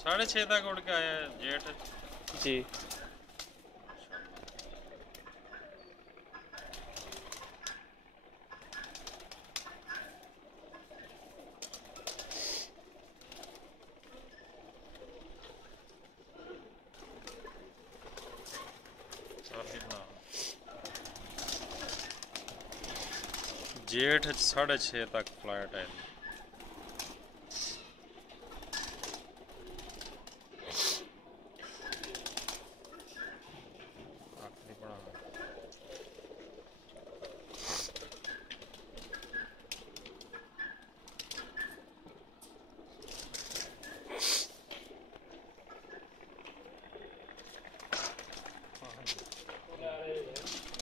6:30 तक उड़ के आया है जेठ। जी। जेठ 6:30 तक फ्लाइट है।